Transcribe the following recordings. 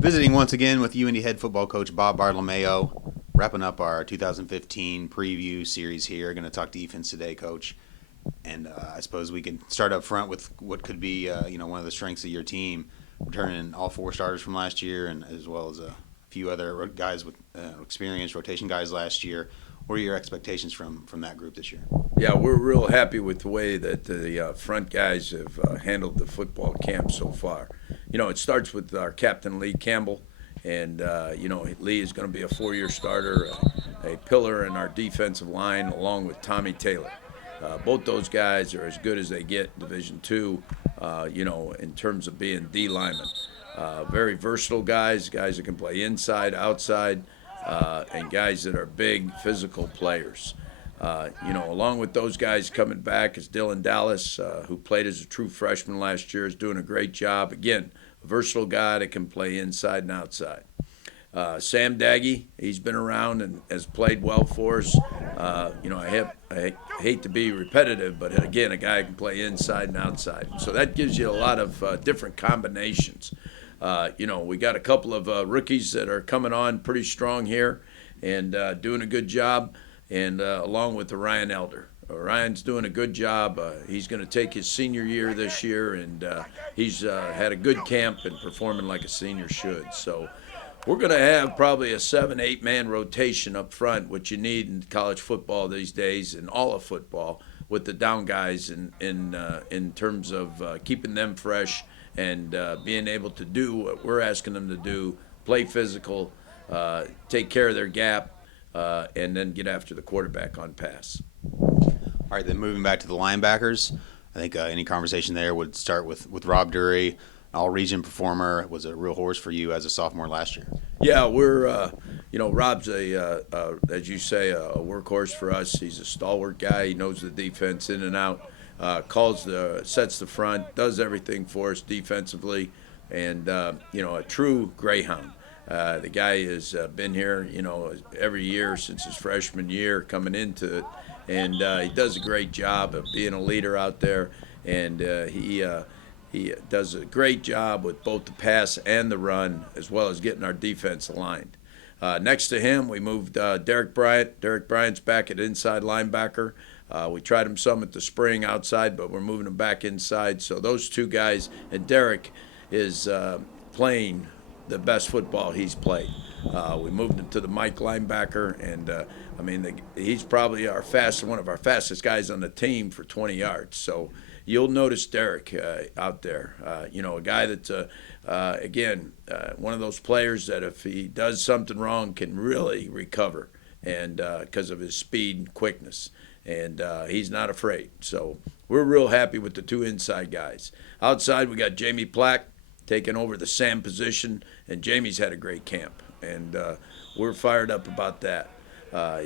Visiting once again with UND head football coach Bob Bartolomeo, wrapping up our 2015 preview series here. Going to talk defense today, Coach. And I suppose we can start up front with what could be, one of the strengths of your team, returning all four starters from last year, and as well as a few other guys with experience, rotation guys last year. What are your expectations from that group this year? Yeah, we're real happy with the way that the front guys have handled the football camp so far. It starts with our captain, Lee Campbell, and, Lee is going to be a 4-year starter, a pillar in our defensive line, along with Tommy Taylor. Both those guys are as good as they get in Division II, in terms of being D linemen. Very versatile guys that can play inside, outside, and guys that are big physical players. Along with those guys coming back is Dylan Dallas, who played as a true freshman last year, is doing a great job. Again, a versatile guy that can play inside and outside. Sam Daggy, he's been around and has played well for us. I hate to be repetitive, but again, a guy who can play inside and outside. So that gives you a lot of different combinations. We got a couple of rookies that are coming on pretty strong here and doing a good job, and along with Ryan Elder. Ryan's doing a good job. He's going to take his senior year this year, and he's had a good camp and performing like a senior should. So we're going to have probably a 7-8 man rotation up front, which you need in college football these days and all of football, with the down guys in terms of keeping them fresh and being able to do what we're asking them to do, play physical, take care of their gap, and then get after the quarterback on pass. All right, then moving back to the linebackers, I think any conversation there would start with Rob Dury, all-region performer, was a real horse for you as a sophomore last year. Yeah, we're, Rob's as you say, a workhorse for us. He's a stalwart guy. He knows the defense in and out, sets the front, does everything for us defensively, and, a true greyhound. The guy has been here, every year since his freshman year coming into it, and he does a great job of being a leader out there, and he does a great job with both the pass and the run, as well as getting our defense aligned. Next to him, we moved Derek Bryant. Derek Bryant's back at inside linebacker. We tried him some at the spring outside, but we're moving him back inside. So those two guys, and Derek is playing the best football he's played. We moved him to the Mike linebacker, and he's probably one of our fastest guys on the team for 20 yards. So you'll notice Derek out there. A guy that's, one of those players that if he does something wrong can really recover, and because of his speed and quickness. And he's not afraid. So we're real happy with the two inside guys. Outside, we got Jamie Plack taking over the Sam position, and Jamie's had a great camp, and we're fired up about that.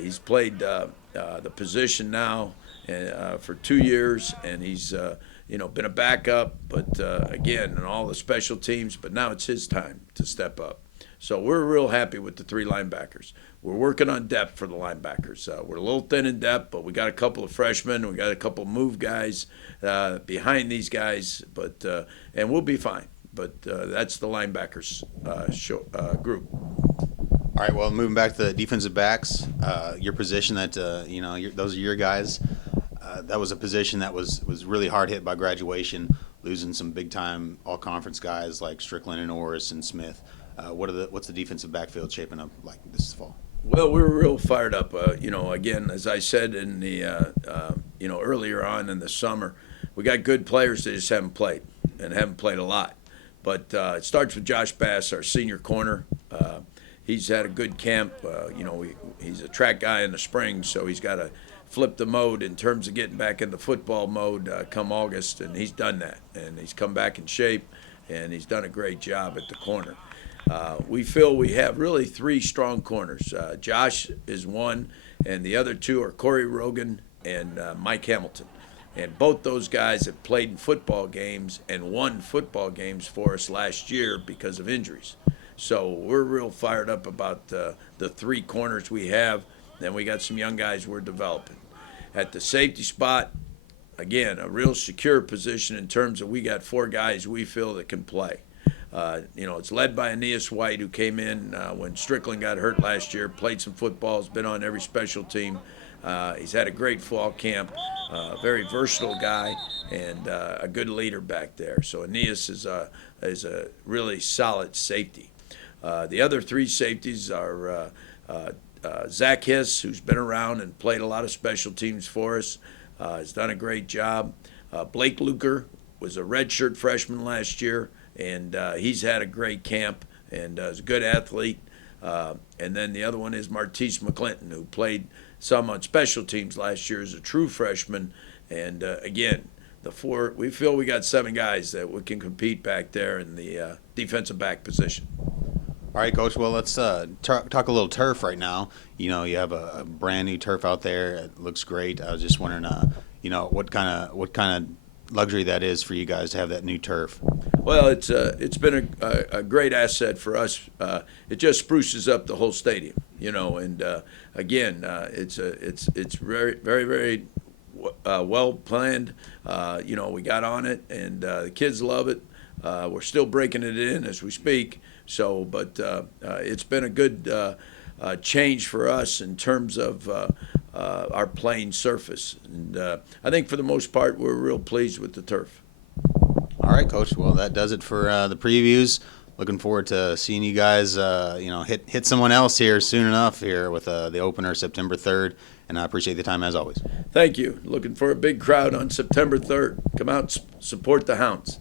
He's played the position now for 2 years, and he's been a backup, but again, in all the special teams, but now it's his time to step up. So we're real happy with the three linebackers. We're working on depth for the linebackers. We're a little thin in depth, but we got a couple of freshmen. We got a couple of move guys behind these guys, and we'll be fine. But that's the linebackers group. All right, well, moving back to the defensive backs, your position that, those are your guys. That was a position that was really hard hit by graduation, losing some big-time all-conference guys like Strickland and Orris and Smith. What's the defensive backfield shaping up like this fall? Well, we're real fired up. Again, as I said in the, earlier on in the summer, we got good players that just haven't played and haven't played a lot. But it starts with Josh Bass, our senior corner. He's had a good camp. He's a track guy in the spring, so he's got to flip the mode in terms of getting back into football mode come August, and he's done that. And he's come back in shape, and he's done a great job at the corner. We feel we have really three strong corners. Josh is one, and the other two are Corey Rogan and Mike Hamilton. And both those guys have played in football games and won football games for us last year because of injuries. So we're real fired up about the three corners we have. Then we got some young guys we're developing. At the safety spot, again, a real secure position in terms of we got 4 guys we feel that can play. It's led by Aeneas White, who came in when Strickland got hurt last year, played some football, has been on every special team. He's had a great fall camp, very versatile guy, and a good leader back there. So Aeneas is a really solid safety. The other 3 safeties are Zach Hiss, who's been around and played a lot of special teams for us, has done a great job. Blake Luker was a redshirt freshman last year, and he's had a great camp and is a good athlete. And then the other one is Martise McClinton, who played some on special teams last year as a true freshman. And again, we feel we got 7 guys that we can compete back there in the defensive back position. All right, Coach. Well, let's talk a little turf right now. You have a brand new turf out there. It looks great. I was just wondering, what kind of luxury that is for you guys to have that new turf. Well, it's been a great asset for us. It just spruces up the whole stadium, and again, it's very, very, very well planned. We got on it, and the kids love it. We're still breaking it in as we speak. So, but it's been a good change for us in terms of our playing surface. And I think for the most part, we're real pleased with the turf. All right, Coach. Well, that does it for the previews. Looking forward to seeing you guys, hit someone else here soon enough here with the opener September 3rd. And I appreciate the time as always. Thank you. Looking for a big crowd on September 3rd. Come out and support the Hounds.